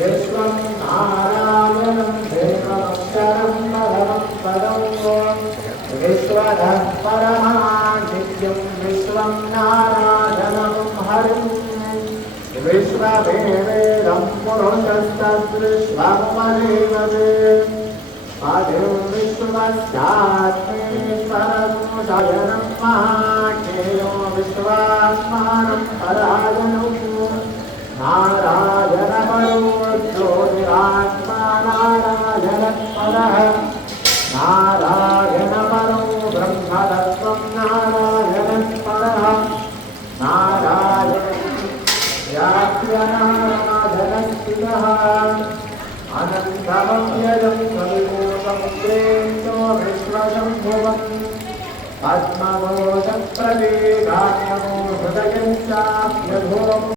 विश्वं नारायणं देवमक्षरं परमं पदं विश्वतः परमादित्यं विश्वं नारायणं हरिं विश्ववेदं पुरुषस्तद्विश्वमदेवते आदिं विश्वस्यात्मेश्वरं शयनं महाज्ञेयो विश्वात्मानं परायणं नारायण परो ज्योतिरात्मा नारायण परः नारायण परो ब्रह्मतत्त्वं नारायण परः नारायण व्याख्यानाराधनस्थितः अनन्तमव्ययं कविभूतं प्रेम्यो विश्वशम्भुवम् पद्ममोदप्रदेगान्यमो हृदयं चाप्यभूम्